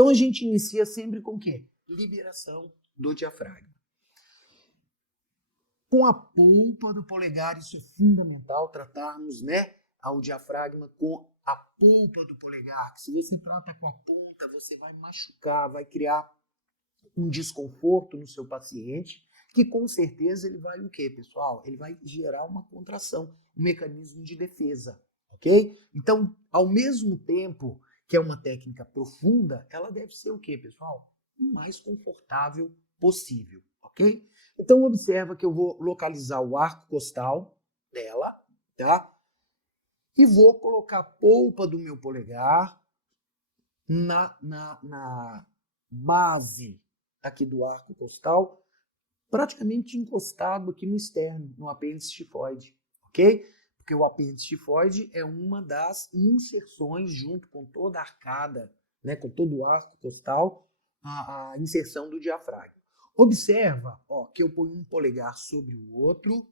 Então a gente inicia sempre com o quê? Liberação do diafragma. Com a polpa do polegar, isso é fundamental, tratarmos, né, ao diafragma com a polpa do polegar. Se você trata com a ponta, você vai machucar, vai criar um desconforto no seu paciente, que com certeza ele vai o quê, pessoal? Ele vai gerar uma contração, um mecanismo de defesa, ok? Então, ao mesmo tempo que é uma técnica profunda, ela deve ser o quê, pessoal? O mais confortável possível, ok? Então, observa que eu vou localizar o arco costal dela, tá? E vou colocar a polpa do meu polegar na base aqui do arco costal, praticamente encostado aqui no externo, no apêndice tifoide, ok? Porque o apêndice tifoide é uma das inserções, junto com toda a arcada, né, com todo o arco costal, a inserção do diafragma. Observa, ó, que eu ponho um polegar sobre o outro,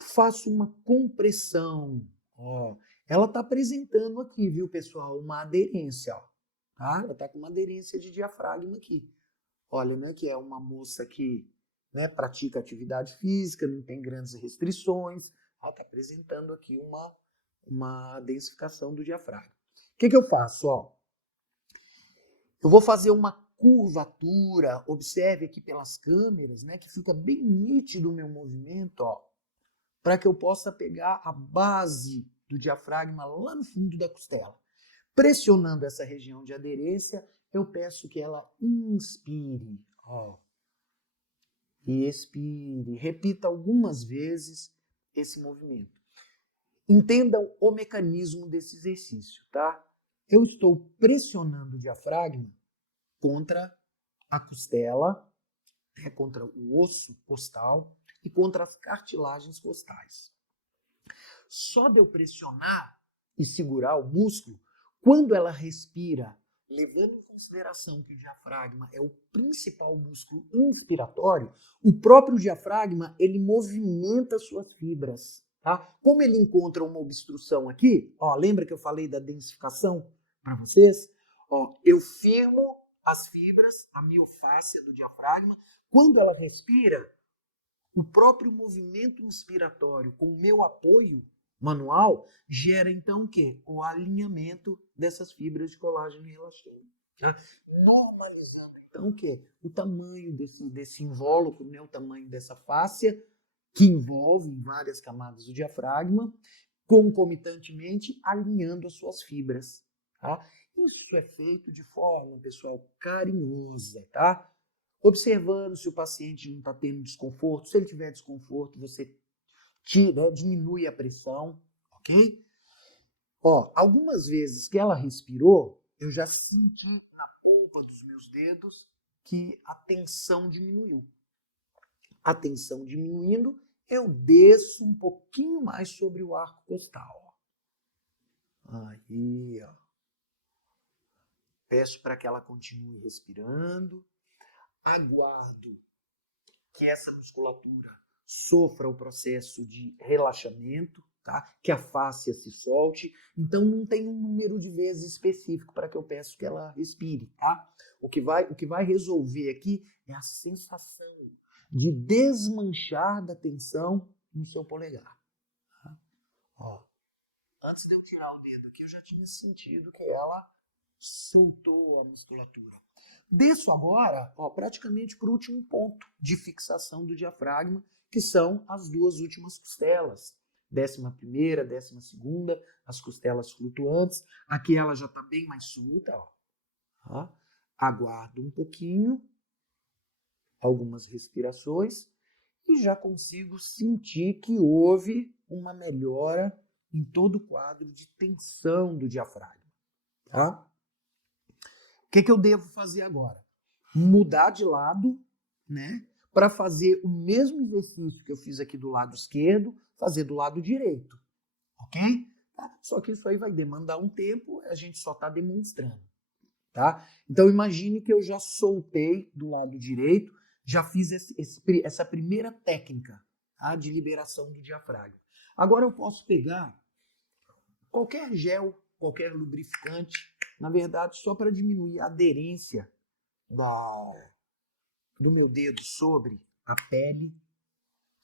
faço uma compressão, ó. Ela está apresentando aqui, viu, pessoal, uma aderência, ó, tá? Ela está com uma aderência de diafragma aqui. Olha, né, que é uma moça que, né, pratica atividade física, não tem grandes restrições, ela está apresentando aqui uma densificação do diafragma. O que eu faço? Ó? Eu vou fazer uma curvatura, observe aqui pelas câmeras, né, que fica bem nítido o meu movimento, ó, para que eu possa pegar a base do diafragma lá no fundo da costela. Pressionando essa região de aderência, eu peço que ela inspire, ó, e expire. Repita algumas vezes esse movimento. Entendam o mecanismo desse exercício, tá? Eu estou pressionando o diafragma contra a costela, né, contra o osso costal e contra as cartilagens costais. Só de eu pressionar e segurar o músculo, quando ela respira, levando em consideração que o diafragma é o principal músculo inspiratório, o próprio diafragma, ele movimenta suas fibras, tá? Como ele encontra uma obstrução aqui, ó, lembra que eu falei da densificação para vocês? Ó, eu firmo as fibras, a miofáscia do diafragma, quando ela respira, o próprio movimento inspiratório com o meu apoio manual gera então o quê? O alinhamento dessas fibras de colágeno e elastina. Tá? Normalizando então o quê? O tamanho desse invólucro, né? O tamanho dessa fáscia, que envolve várias camadas do diafragma, concomitantemente alinhando as suas fibras. Tá? Isso é feito de forma, pessoal, carinhosa, tá? Observando se o paciente não está tendo desconforto. Se ele tiver desconforto, você tira, diminui a pressão, ok? Ó, algumas vezes que ela respirou, eu já senti na polpa dos meus dedos que a tensão diminuiu. A tensão diminuindo, eu desço um pouquinho mais sobre o arco costal. Aí, ó. Peço para que ela continue respirando. Aguardo que essa musculatura sofra o processo de relaxamento, tá? Que a fáscia se solte. Então não tem um número de vezes específico para que eu peço que ela respire, tá? O que vai resolver aqui é a sensação de desmanchar da tensão no seu polegar. Tá? Ó, antes de eu tirar o dedo aqui, eu já tinha sentido que ela soltou a musculatura. Desço agora, ó, praticamente para o último ponto de fixação do diafragma, que são as duas últimas costelas. 11ª, 12ª, as costelas flutuantes. Aqui ela já está bem mais solta. Ó. Tá? Aguardo um pouquinho, algumas respirações, e já consigo sentir que houve uma melhora em todo o quadro de tensão do diafragma. Tá? O que eu devo fazer agora? Mudar de lado, né? Para fazer o mesmo exercício que eu fiz aqui do lado esquerdo, fazer do lado direito. Ok? Tá? Só que isso aí vai demandar um tempo, a gente só está demonstrando. Tá? Então imagine que eu já soltei do lado direito, já fiz essa primeira técnica, tá? De liberação do diafragma. Agora eu posso pegar qualquer gel qualquer lubrificante, na verdade, só para diminuir a aderência do meu dedo sobre a pele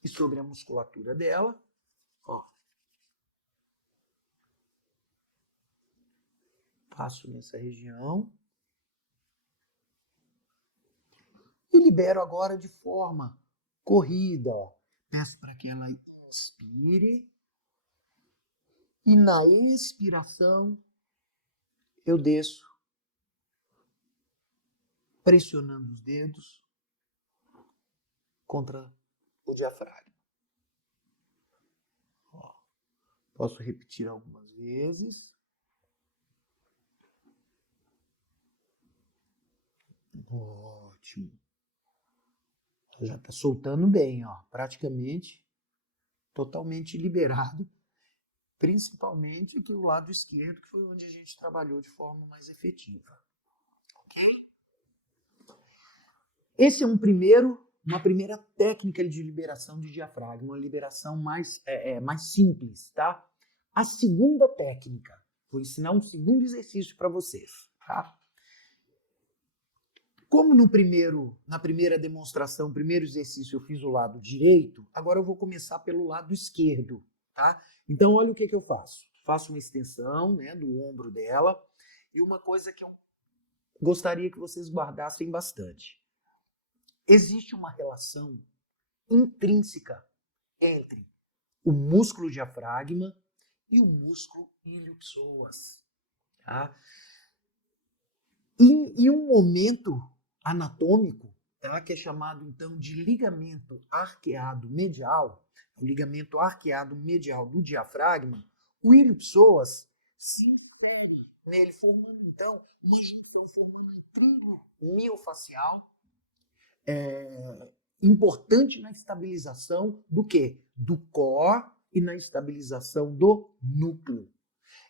e sobre a musculatura dela. Ó. Passo nessa região. E libero agora de forma corrida. Ó. Peço para que ela inspire. E na inspiração, eu desço, pressionando os dedos contra o diafragma. Ó. Posso repetir algumas vezes. Ótimo. Já está soltando bem, ó. Praticamente totalmente liberado. Principalmente aqui o lado esquerdo, que foi onde a gente trabalhou de forma mais efetiva. Ok? Esse é uma primeira técnica de liberação de diafragma, uma liberação mais simples, tá? A segunda técnica, vou ensinar um segundo exercício para vocês, tá? Como na primeira demonstração, primeiro exercício, eu fiz o lado direito, agora eu vou começar pelo lado esquerdo, tá? Então, olha o que eu faço. Faço uma extensão, né, do ombro dela, e uma coisa que eu gostaria que vocês guardassem bastante. Existe uma relação intrínseca entre o músculo diafragma e o músculo ilho-psoas, tá? E um momento anatômico, tá, que é chamado então de ligamento arqueado medial, o ligamento arqueado medial do diafragma, o ilho-psoas se insere nele, formando então uma junção, formando um trilho miofacial importante na estabilização do quê? Do core e na estabilização do núcleo.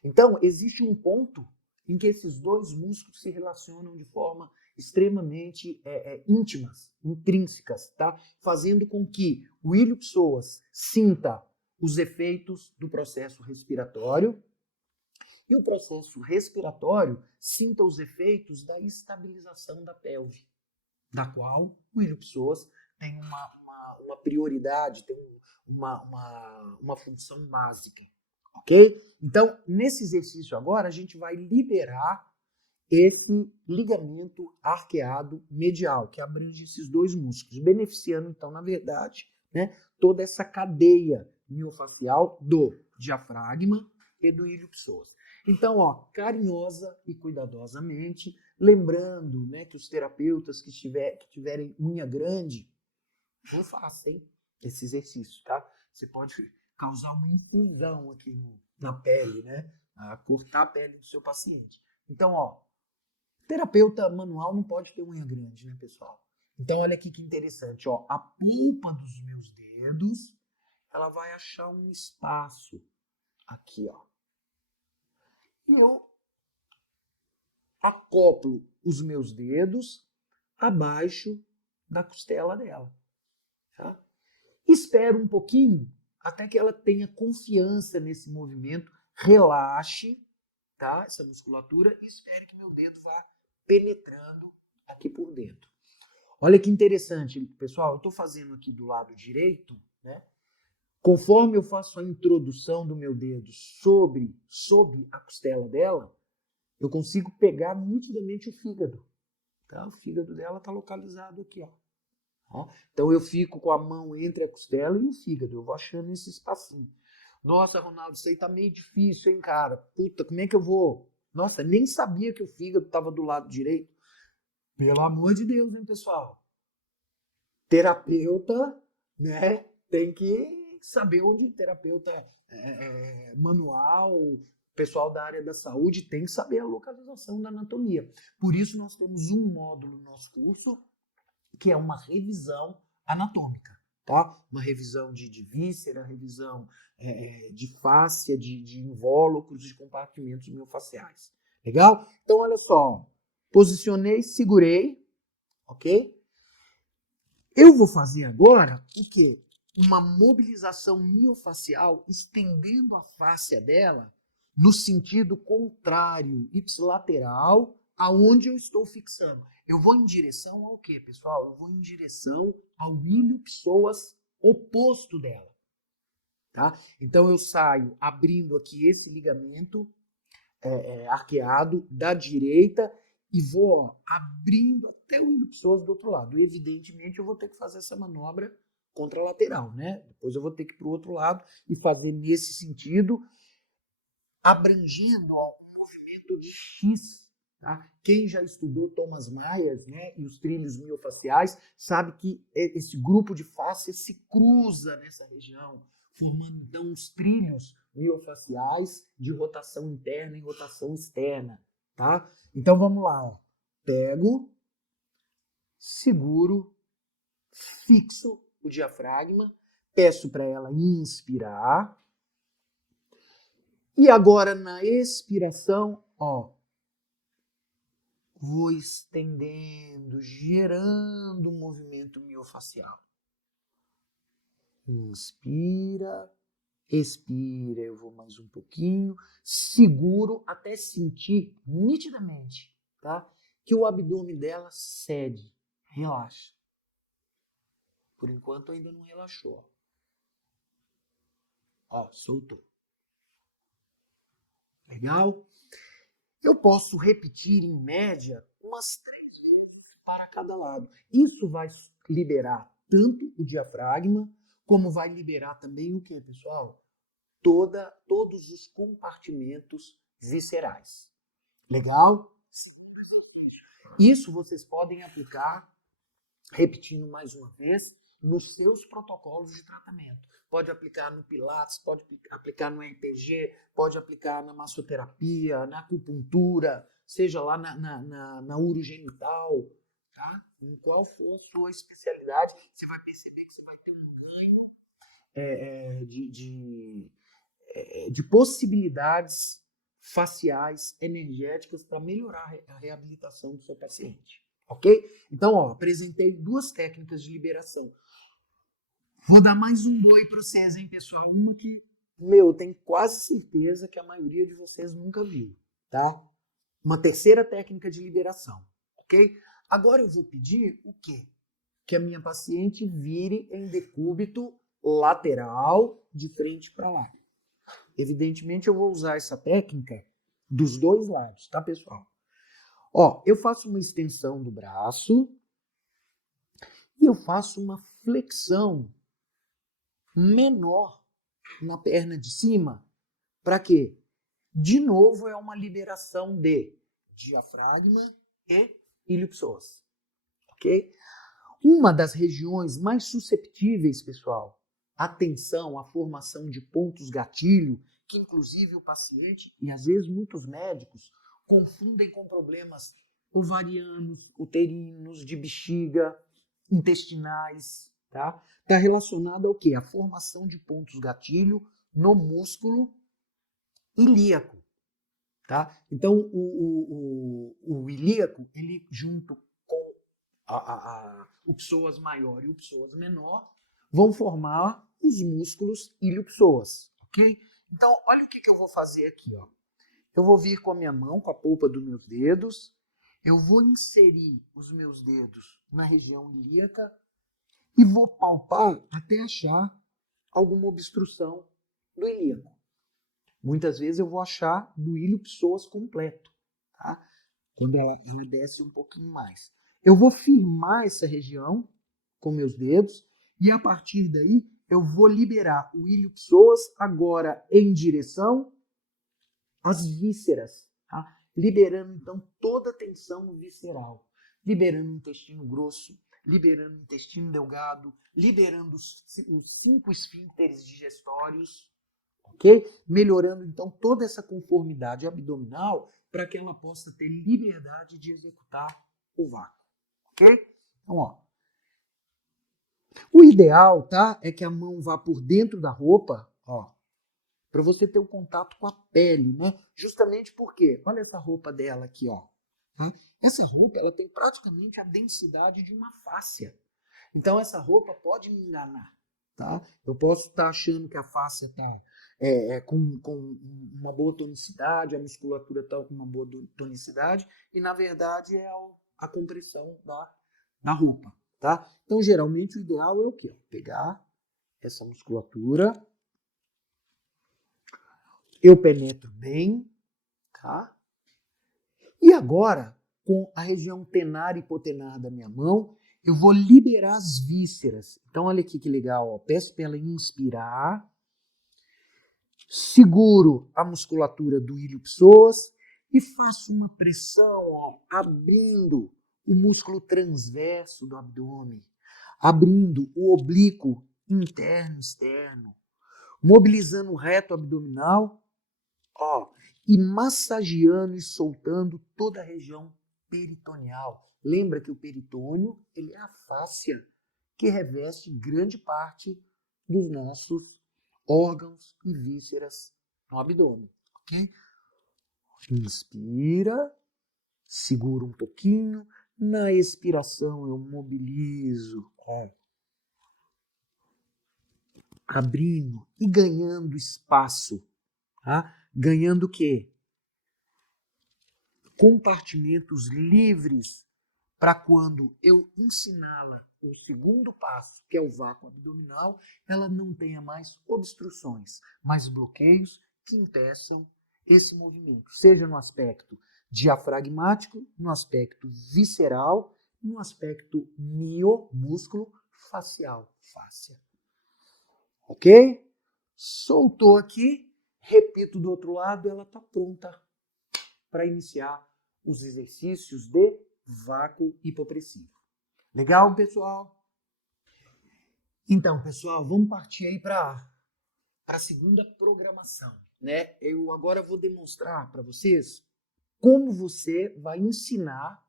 Então, existe um ponto em que esses dois músculos se relacionam de forma extremamente íntimas, intrínsecas, tá? Fazendo com que o ilho-psoas sinta os efeitos do processo respiratório e o processo respiratório sinta os efeitos da estabilização da pelve, da qual o ilho-psoas tem uma prioridade, tem uma função básica. Ok? Então, nesse exercício agora, a gente vai liberar esse ligamento arqueado medial, que abrange esses dois músculos, beneficiando, então, na verdade, né, toda essa cadeia miofacial do diafragma e do ilho-psoas. Então, ó, carinhosa e cuidadosamente, lembrando, né, que os terapeutas que tiverem unha grande, não façam esse exercício, tá? Você pode causar uma infusão aqui na pele, né? Cortar a pele do seu paciente. Então, ó, terapeuta manual não pode ter unha grande, né, pessoal? Então, olha aqui que interessante, ó. A polpa dos meus dedos, ela vai achar um espaço aqui, ó. E eu acoplo os meus dedos abaixo da costela dela, tá? Espero um pouquinho até que ela tenha confiança nesse movimento, relaxe, tá, essa musculatura e espere que meu dedo vá penetrando aqui por dentro. Olha que interessante, pessoal, eu estou fazendo aqui do lado direito, né? Conforme eu faço a introdução do meu dedo sob a costela dela, eu consigo pegar nitidamente o fígado. Tá? O fígado dela está localizado aqui, ó. Então eu fico com a mão entre a costela e o fígado, eu vou achando esse espacinho. Nossa, Ronaldo, isso aí tá meio difícil, hein, cara? Puta, como é que eu vou? Nossa, nem sabia que o fígado estava do lado direito. Pelo amor de Deus, hein, pessoal? Terapeuta, né, tem que saber onde terapeuta manual, pessoal da área da saúde tem que saber a localização da anatomia. Por isso nós temos um módulo no nosso curso que é uma revisão anatômica, tá? Uma revisão de víscera, revisão de fáscia, de invólucros, de compartimentos miofaciais. Legal? Então, olha só. Posicionei, segurei, ok? Eu vou fazer agora o quê? Uma mobilização miofacial, estendendo a fáscia dela no sentido contrário, ipsilateral, aonde eu estou fixando. Eu vou em direção ao quê, pessoal? Eu vou em direção ao ilho psoas oposto dela. Tá? Então, eu saio abrindo aqui esse ligamento arqueado da direita e vou abrindo até o ilho psoas do outro lado. Evidentemente, eu vou ter que fazer essa manobra contralateral, né? Depois eu vou ter que ir para o outro lado e fazer nesse sentido, abrangendo um movimento de X. Tá? Quem já estudou Thomas Myers, né, e os trilhos miofaciais sabe que esse grupo de fáscias se cruza nessa região, formando então os trilhos miofaciais de rotação interna e rotação externa. Tá? Então vamos lá. Ó. Pego, seguro, fixo o diafragma, peço para ela inspirar. E agora, na expiração, ó, vou estendendo, gerando um movimento miofacial. Inspira, expira, eu vou mais um pouquinho, seguro até sentir nitidamente, tá? Que o abdômen dela cede, relaxa. Por enquanto ainda não relaxou. Ó, soltou. Legal? Eu posso repetir, em média, umas 3 vezes para cada lado. Isso vai liberar tanto o diafragma, como vai liberar também o que, pessoal? Todos os compartimentos viscerais. Legal? Isso vocês podem aplicar, repetindo mais uma vez, nos seus protocolos de tratamento. Pode aplicar no Pilates, pode aplicar no RPG, pode aplicar na massoterapia, na acupuntura, seja lá na urogenital, tá? Em qual for a sua especialidade, você vai perceber que você vai ter um ganho de possibilidades faciais, energéticas, para melhorar a reabilitação do seu paciente. Ok? Então, ó, apresentei 2 técnicas de liberação. Vou dar mais um boi para vocês, hein, pessoal? Uma que, eu tenho quase certeza que a maioria de vocês nunca viu, tá? Uma terceira técnica de liberação, ok? Agora eu vou pedir o quê? Que a minha paciente vire em decúbito lateral de frente para lá. Evidentemente, eu vou usar essa técnica dos 2 lados, tá, pessoal? Ó, eu faço uma extensão do braço e eu faço uma flexão menor na perna de cima. Para quê? De novo, é uma liberação de diafragma e ilho psoas. Ok? Uma das regiões mais susceptíveis, pessoal, atenção à formação de pontos gatilho, que inclusive o paciente e às vezes muitos médicos confundem com problemas ovarianos, uterinos, de bexiga, intestinais, tá? Está relacionado ao quê? A formação de pontos gatilho no músculo ilíaco, tá? Então, o ilíaco, ele junto com o psoas maior e o psoas menor, vão formar os músculos ilio-psoas, ok? Então, olha o que eu vou fazer aqui, ó. Eu vou vir com a minha mão, com a polpa dos meus dedos, eu vou inserir os meus dedos na região ilíaca e vou palpar até achar alguma obstrução do ilíaco. Muitas vezes eu vou achar do ilho psoas completo, tá? Quando ela desce um pouquinho mais. Eu vou firmar essa região com meus dedos e a partir daí eu vou liberar o ilho psoas agora em direção às vísceras, tá? Liberando então toda a tensão visceral, liberando o intestino grosso, liberando o intestino delgado, liberando os 5 esfíncteres digestórios, ok? Melhorando então toda essa conformidade abdominal para que ela possa ter liberdade de executar o vácuo, ok? Então, ó, o ideal, tá, é que a mão vá por dentro da roupa, ó, para você ter o contato com a pele, né? Justamente porque, olha essa roupa dela aqui, ó. Tá? Essa roupa, ela tem praticamente a densidade de uma fáscia. Então, essa roupa pode me enganar, tá? Eu posso estar achando que a fáscia está com uma boa tonicidade, a musculatura está com uma boa tonicidade, e na verdade é a compressão da roupa, tá? Então, geralmente, o ideal é o quê? Pegar essa musculatura, eu penetro bem, tá? E agora, com a região tenar e hipotenar da minha mão, eu vou liberar as vísceras. Então, olha aqui que legal, ó. Peço para ela inspirar, seguro a musculatura do ilho-psoas e faço uma pressão, ó, abrindo o músculo transverso do abdômen, abrindo o oblíquo interno e externo, mobilizando o reto abdominal, ó, e massageando e soltando toda a região peritoneal. Lembra que o peritônio, ele é a fáscia que reveste grande parte dos nossos órgãos e vísceras no abdômen, ok? Inspira, segura um pouquinho, na expiração eu mobilizo, ó, abrindo e ganhando espaço, tá? Ganhando o quê? Compartimentos livres para quando eu ensiná-la o segundo passo, que é o vácuo abdominal, ela não tenha mais obstruções, mais bloqueios que impeçam esse movimento, seja no aspecto diafragmático, no aspecto visceral, no aspecto miomúsculo facial, fáscia. Ok? Soltou aqui, repito do outro lado, ela está pronta para iniciar os exercícios de vácuo hipopressivo. Legal, pessoal? Então, pessoal, vamos partir aí para a segunda programação, né? Eu agora vou demonstrar para vocês como você vai ensinar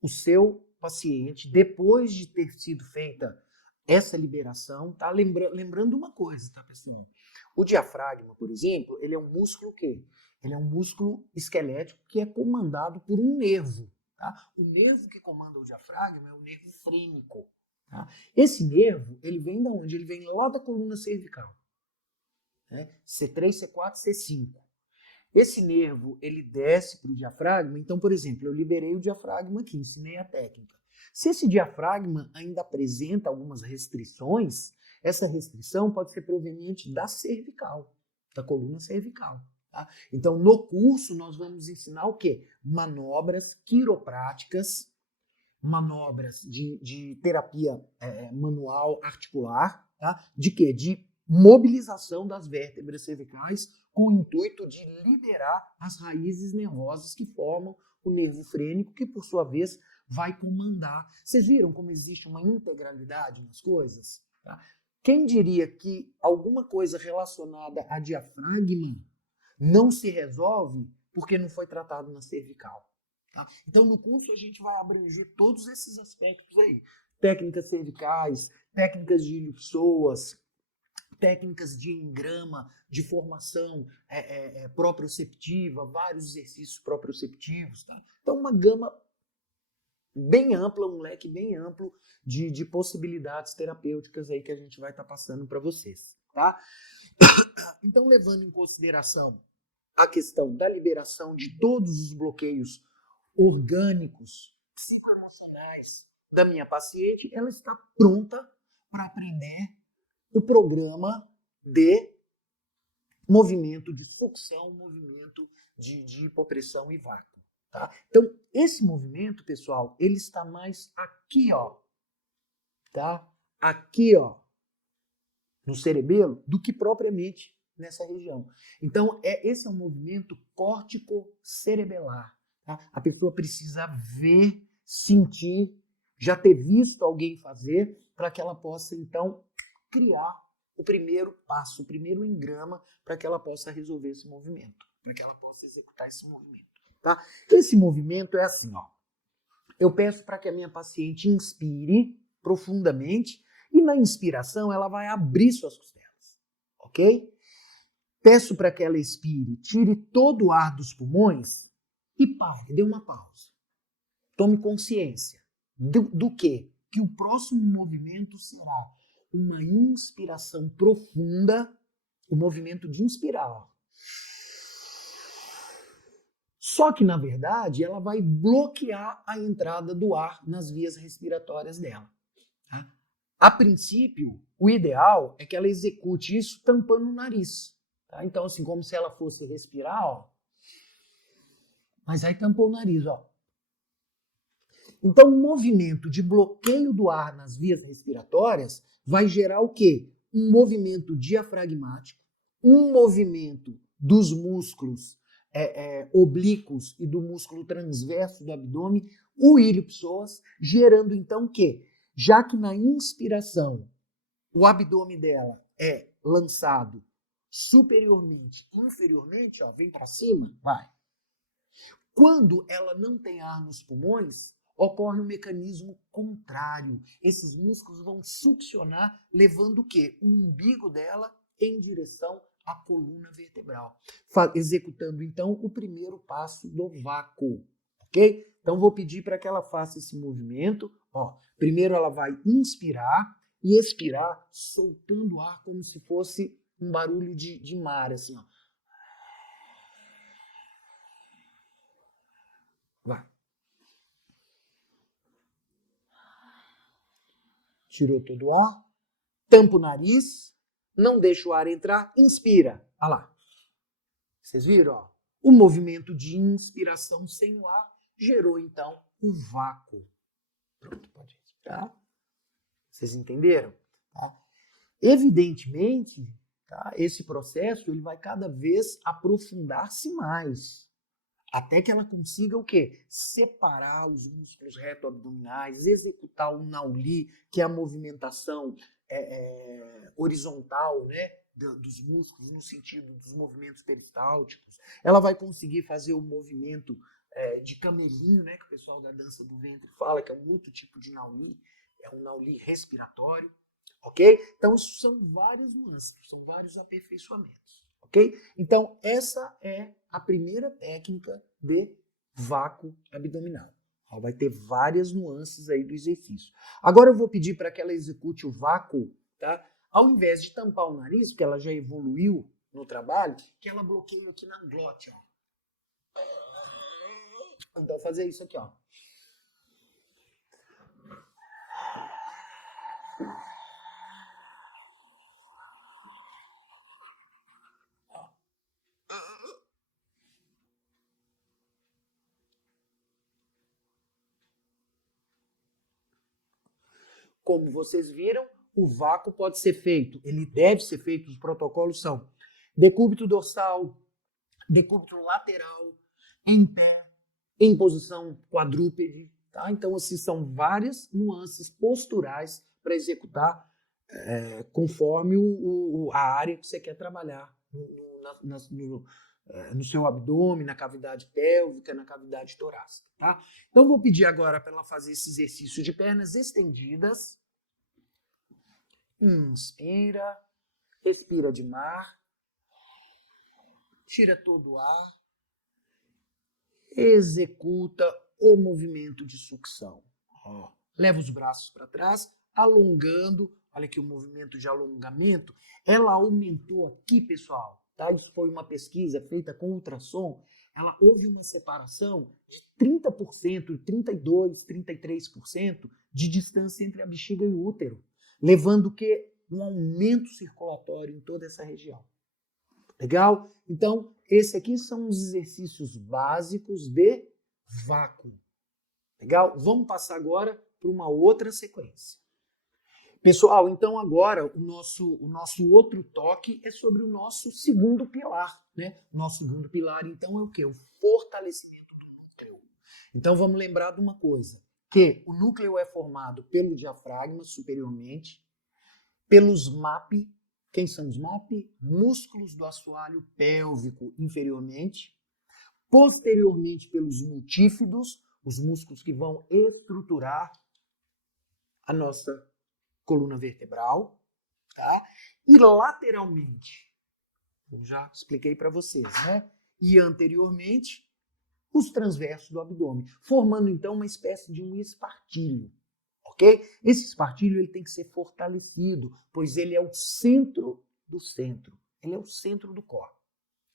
o seu paciente, depois de ter sido feita essa liberação, tá? Lembrando uma coisa, tá, pessoal? O diafragma, por exemplo, ele é um músculo que ele é um músculo esquelético que é comandado por um nervo, tá? O nervo que comanda o diafragma é o nervo frênico, tá? Esse nervo, ele vem de onde? Ele vem lá da coluna cervical, né? C3, C4, C5. Esse nervo, ele desce para o diafragma. Então, por exemplo, eu liberei o diafragma aqui, ensinei a técnica. Se esse diafragma ainda apresenta algumas restrições, essa restrição pode ser proveniente da cervical, da coluna cervical. Tá? Então, no curso, nós vamos ensinar o quê? Manobras quiropráticas, manobras de terapia manual articular, tá? De quê? De mobilização das vértebras cervicais com o intuito de liberar as raízes nervosas que formam o nervo frênico, que por sua vez vai comandar. Vocês viram como existe uma integralidade nas coisas? Tá? Quem diria que alguma coisa relacionada a diafragma não se resolve porque não foi tratado na cervical? Tá? Então, no curso, a gente vai abranger todos esses aspectos aí. Técnicas cervicais, técnicas de ilho-psoas, técnicas de engrama, de formação proprioceptiva, vários exercícios proprioceptivos. Tá? Então, uma gama bem ampla, um leque bem amplo de possibilidades terapêuticas aí que a gente vai estar passando para vocês. Tá? Então, levando em consideração a questão da liberação de todos os bloqueios orgânicos, psicoemocionais da minha paciente, ela está pronta para aprender o programa de movimento de sucção, movimento de hipopressão e vácuo. Tá? Então, esse movimento, pessoal, ele está mais aqui, ó, tá? Aqui, ó, no cerebelo, do que propriamente nessa região. Então, esse é um movimento córtico-cerebelar. Tá? A pessoa precisa ver, sentir, já ter visto alguém fazer, para que ela possa, então, criar o primeiro passo, o primeiro engrama, para que ela possa resolver esse movimento, para que ela possa executar esse movimento. Tá? Então, esse movimento é assim, ó. Eu peço para que a minha paciente inspire profundamente e na inspiração ela vai abrir suas costelas, ok? Peço para que ela expire, tire todo o ar dos pulmões e pare, dê uma pausa. Tome consciência do quê? Que o próximo movimento será uma inspiração profunda o movimento de inspirar. Ó. Só que, na verdade, ela vai bloquear a entrada do ar nas vias respiratórias dela. Tá? A princípio, o ideal é que ela execute isso tampando o nariz. Tá? Então, assim, como se ela fosse respirar, ó. Mas aí tampou o nariz, ó. Então, o movimento de bloqueio do ar nas vias respiratórias vai gerar o quê? Um movimento diafragmático, um movimento dos músculos oblíquos e do músculo transverso do abdômen, o ilho-psoas, gerando então o quê? Já que na inspiração o abdômen dela é lançado superiormente, inferiormente, ó, vem para cima, vai. Quando ela não tem ar nos pulmões, ocorre um mecanismo contrário. Esses músculos vão succionar, levando o quê? O umbigo dela em direção à coluna vertebral, executando então o primeiro passo do vácuo, ok? Então vou pedir para que ela faça esse movimento. Ó, primeiro ela vai inspirar e expirar, soltando ar como se fosse um barulho de mar, assim, ó. Vai. Tirou todo o ar, tampa o nariz, não deixa o ar entrar, inspira. Olha lá. Vocês viram? Ó? O movimento de inspiração sem o ar gerou, então, o vácuo. Pronto, pode ir. Tá? Vocês entenderam? Tá? Evidentemente, tá? Esse processo ele vai cada vez aprofundar-se mais. Até que ela consiga o quê? Separar os músculos reto-abdominais, executar o Nauli, que é a movimentação horizontal, né, dos músculos no sentido dos movimentos peristálticos. Ela vai conseguir fazer o movimento de camelinho, né, que o pessoal da dança do ventre fala, que é um outro tipo de Nauli, é um Nauli respiratório, ok? Então, isso são várias nuances, são vários aperfeiçoamentos. Ok? Então, essa é a primeira técnica de vácuo abdominal. Ela vai ter várias nuances aí do exercício. Agora eu vou pedir para que ela execute o vácuo, tá? Ao invés de tampar o nariz, porque ela já evoluiu no trabalho, que ela bloqueie aqui na glote, ó. Então, fazer isso aqui, ó. Como vocês viram, o vácuo pode ser feito, ele deve ser feito, os protocolos são decúbito dorsal, decúbito lateral, em pé, em posição quadrúpede. Tá? Então, assim, são várias nuances posturais para executar conforme a área que você quer trabalhar no seu abdômen, na cavidade pélvica, na cavidade torácica. Tá? Então, vou pedir agora para ela fazer esse exercício de pernas estendidas. Inspira, respira de mar, tira todo o ar, executa o movimento de sucção. Ó, leva os braços para trás, alongando. Olha aqui o movimento de alongamento. Ela aumentou aqui, pessoal. Tá? Isso foi uma pesquisa feita com ultrassom. Houve uma separação de 30%, 32%, 33% de distância entre a bexiga e o útero, levando o quê? Um aumento circulatório em toda essa região. Legal? Então, esse aqui são os exercícios básicos de vácuo. Legal? Vamos passar agora para uma outra sequência. Pessoal, então agora o nosso outro toque é sobre o nosso segundo pilar, né? Nosso segundo pilar, então, é o quê? O fortalecimento do núcleo. Então, vamos lembrar de uma coisa, que o núcleo é formado pelo diafragma superiormente, pelos MAP. Quem são os MAP? Músculos do assoalho pélvico inferiormente, posteriormente pelos multífidos, os músculos que vão estruturar a nossa coluna vertebral, tá? E lateralmente, eu já expliquei para vocês, né? E anteriormente, os transversos do abdômen, formando então uma espécie de um espartilho, ok? Esse espartilho ele tem que ser fortalecido, pois ele é o centro do centro. Ele é o centro do core.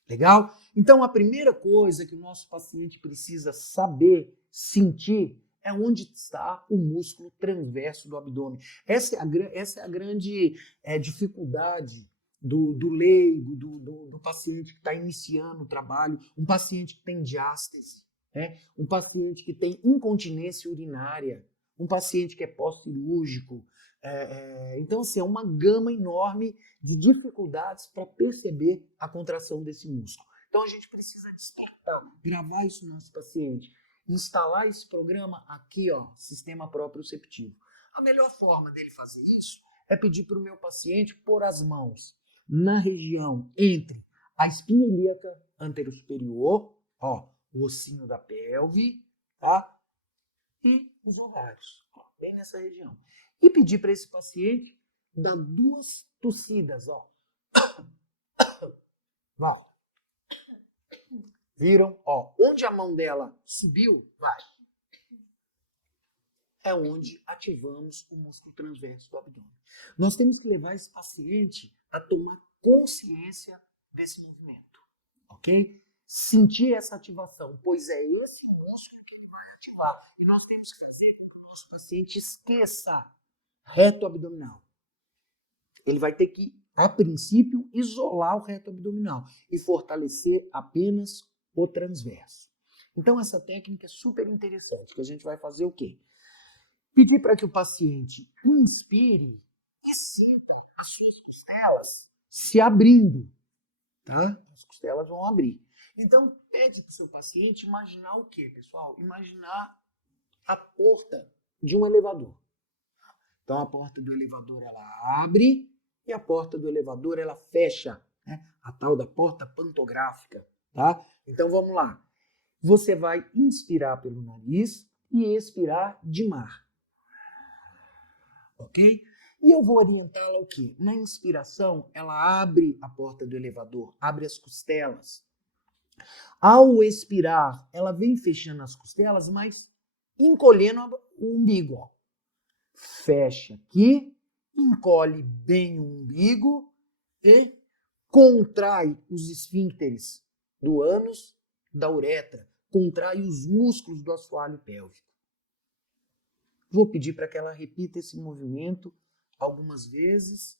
Legal? Então, a primeira coisa que o nosso paciente precisa saber, sentir, é onde está o músculo transverso do abdômen. Essa é a grande dificuldade do leigo, do paciente que está iniciando o trabalho, um paciente que tem diástase, né? Um paciente que tem incontinência urinária, um paciente que é pós-cirúrgico. Então, assim, é uma gama enorme de dificuldades para perceber a contração desse músculo. Então, a gente precisa despertar, gravar isso no nosso paciente, instalar esse programa aqui, ó, sistema proprioceptivo. A melhor forma dele fazer isso é pedir para o meu paciente pôr as mãos na região entre a espinha ilíaca anterosuperior, ó, o ossinho da pelve, tá? E os ovários, ó, bem nessa região. E pedir para esse paciente dar 2 tossidas, ó. Vai. Viram? Ó, onde a mão dela subiu, vai. É onde ativamos o músculo transverso do abdômen. Nós temos que levar esse paciente a tomar consciência desse movimento, ok? Sentir essa ativação, pois é esse músculo que ele vai ativar. E nós temos que fazer com que o nosso paciente esqueça reto abdominal. Ele vai ter que, a princípio, isolar o reto abdominal e fortalecer apenas o transverso. Então, essa técnica é super interessante, que a gente vai fazer o quê? Pedir para que o paciente inspire e sinta as suas costelas se abrindo, tá? As costelas vão abrir. Então, pede para o seu paciente imaginar o quê, pessoal? Imaginar a porta de um elevador. Então, a porta do elevador, ela abre e a porta do elevador, ela fecha, né? A tal da porta pantográfica, tá? Então, vamos lá. Você vai inspirar pelo nariz e expirar de mar. Ok? E eu vou orientá-la o quê? Na inspiração, ela abre a porta do elevador, abre as costelas. Ao expirar, ela vem fechando as costelas, mas encolhendo o umbigo, ó. Fecha aqui, encolhe bem o umbigo e contrai os esfíncteres do ânus, da uretra, contrai os músculos do assoalho pélvico. Vou pedir para que ela repita esse movimento algumas vezes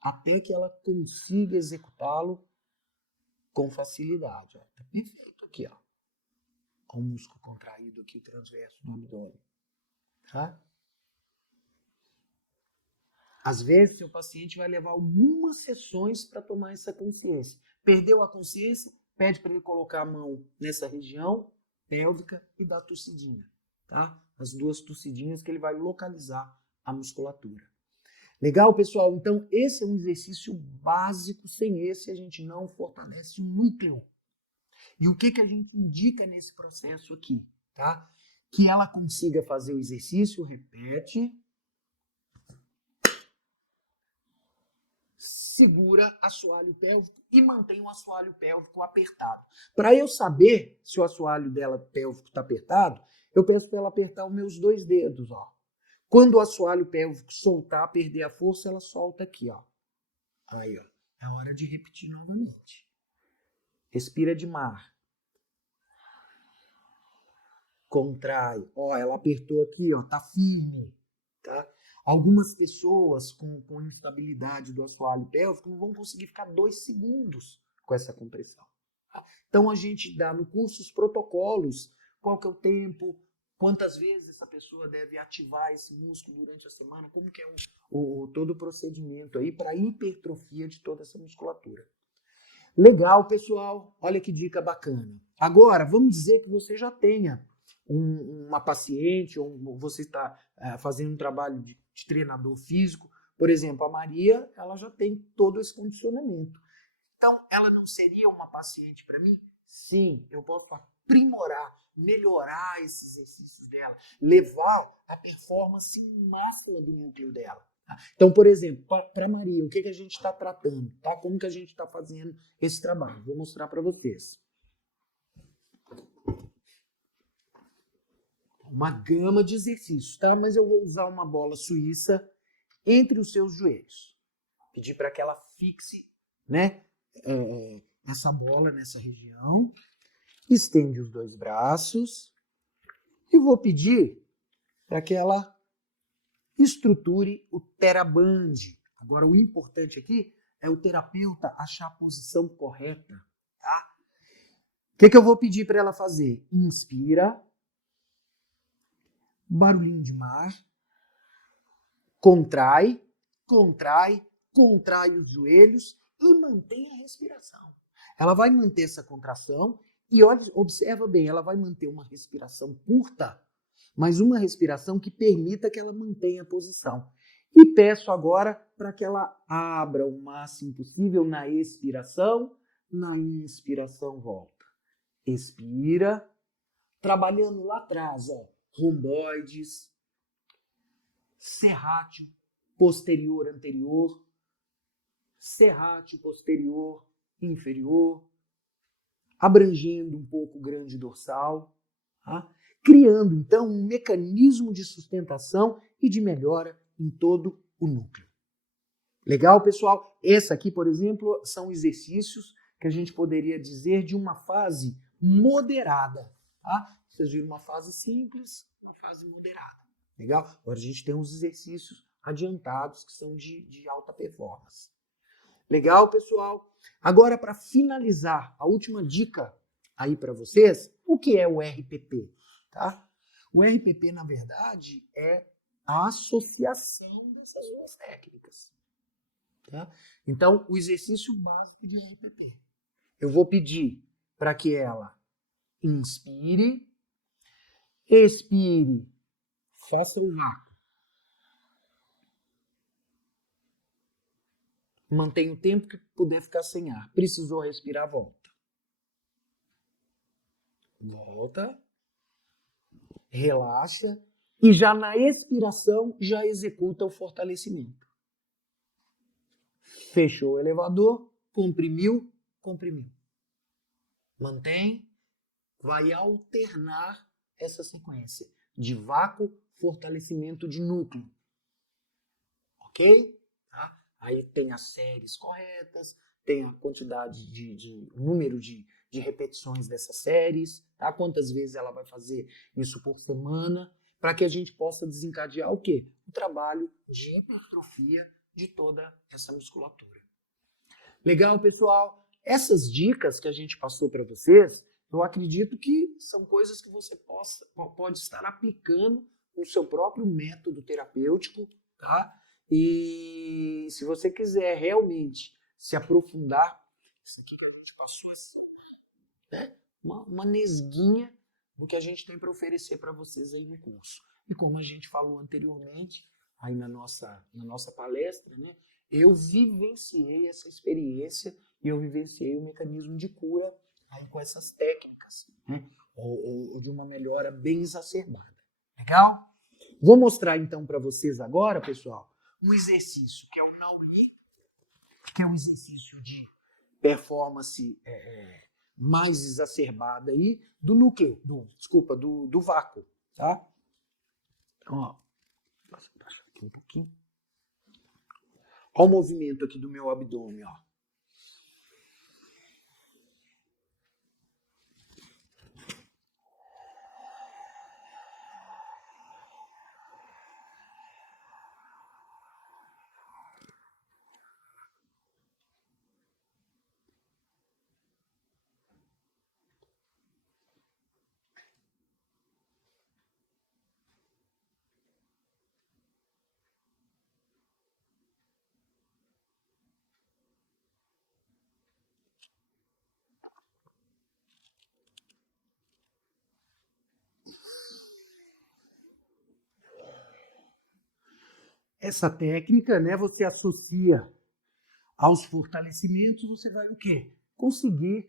até que ela consiga executá-lo com facilidade. Está perfeito aqui, ó. Com o músculo contraído aqui, o transverso do abdômen. Tá? Às vezes, seu paciente vai levar algumas sessões para tomar essa consciência. Perdeu a consciência, pede para ele colocar a mão nessa região pélvica e dar tossidinha. Tá? As 2 tossidinhas que ele vai localizar a musculatura. Legal, pessoal? Então, esse é um exercício básico. Sem esse, a gente não fortalece o núcleo. E o que a gente indica nesse processo aqui? Tá? Que ela consiga fazer o exercício, repete. Segura o assoalho pélvico e mantém o assoalho pélvico apertado. Para eu saber se o assoalho dela pélvico está apertado, eu peço para ela apertar os meus 2 dedos, ó. Quando o assoalho pélvico soltar, perder a força, ela solta aqui, ó. Aí, ó. É hora de repetir novamente. Respira de mar. Contrai. Ó, ela apertou aqui, ó. Tá firme, tá? Algumas pessoas com instabilidade do assoalho pélvico não vão conseguir ficar 2 segundos com essa compressão. Tá? Então, a gente dá no curso os protocolos, qual que é o tempo, quantas vezes essa pessoa deve ativar esse músculo durante a semana, como que é todo o procedimento aí para hipertrofia de toda essa musculatura. Legal, pessoal. Olha que dica bacana. Agora, vamos dizer que você já tenha uma paciente ou você está fazendo um trabalho de treinador físico. Por exemplo, a Maria, ela já tem todo esse condicionamento. Então, ela não seria uma paciente para mim? Sim, eu posso aprimorar, melhorar esses exercícios dela, levar a performance máxima do núcleo dela. Tá? Então, por exemplo, para a Maria, o que a gente está tratando? Tá? Como que a gente está fazendo esse trabalho? Vou mostrar para vocês. Uma gama de exercícios, tá? Mas eu vou usar uma bola suíça entre os seus joelhos. Pedir para que ela fixe, né? essa bola nessa região, estende os dois braços e vou pedir para que ela estruture o TheraBand. Agora, o importante aqui é o terapeuta achar a posição correta. Tá? O que eu vou pedir para ela fazer? Inspira, barulhinho de mar, contrai, contrai, contrai os joelhos e mantém a respiração. Ela vai manter essa contração e olha, observa bem, ela vai manter uma respiração curta, mas uma respiração que permita que ela mantenha a posição. E peço agora para que ela abra o máximo possível na expiração, na inspiração volta. Expira, trabalhando lá atrás, ó, romboides, serrátil, posterior, anterior, serrátil, posterior, inferior, abrangendo um pouco o grande dorsal, tá? Criando, então, um mecanismo de sustentação e de melhora em todo o núcleo. Legal, pessoal? Essa aqui, por exemplo, são exercícios que a gente poderia dizer de uma fase moderada. Tá? Vocês viram uma fase simples, uma fase moderada. Legal? Agora a gente tem uns exercícios adiantados que são de alta performance. Legal, pessoal? Agora, para finalizar, a última dica aí para vocês, o que é o RPP? Tá? O RPP, na verdade, é a associação dessas duas técnicas. Tá? Então, o exercício básico de RPP. Eu vou pedir para que ela inspire, expire, faça o vácuo. Mantenha o tempo que puder ficar sem ar. Precisou respirar, volta. Volta. Relaxa. E já na expiração, já executa o fortalecimento. Fechou o elevador, comprimiu, comprimiu. Mantém, vai alternar essa sequência de vácuo, fortalecimento de núcleo. Ok? Tá? Aí tem as séries corretas, tem a quantidade número de repetições dessas séries, tá? Quantas vezes ela vai fazer isso por semana, para que a gente possa desencadear o quê? O trabalho de hipertrofia de toda essa musculatura. Legal, pessoal? Essas dicas que a gente passou para vocês, eu acredito que são coisas que você pode estar aplicando no seu próprio método terapêutico, tá? E se você quiser realmente se aprofundar, isso aqui que a gente passou assim, né? Uma nesguinha do que a gente tem para oferecer para vocês aí no curso. E como a gente falou anteriormente, aí na nossa palestra, né? Eu vivenciei essa experiência e eu vivenciei o mecanismo de cura aí com essas técnicas, né? Ou de uma melhora bem exacerbada. Legal? Vou mostrar então para vocês agora, pessoal, um exercício que é o Nauli, que é um exercício de performance mais exacerbada aí do núcleo, do vácuo, tá? Então, ó, deixa eu baixar aqui um pouquinho. Olha o movimento aqui do meu abdômen, ó. Essa técnica, né, você associa aos fortalecimentos, você vai o quê? Conseguir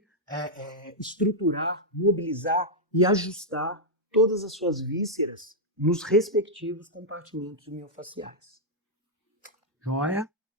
estruturar, mobilizar e ajustar todas as suas vísceras nos respectivos compartimentos miofaciais. Joia?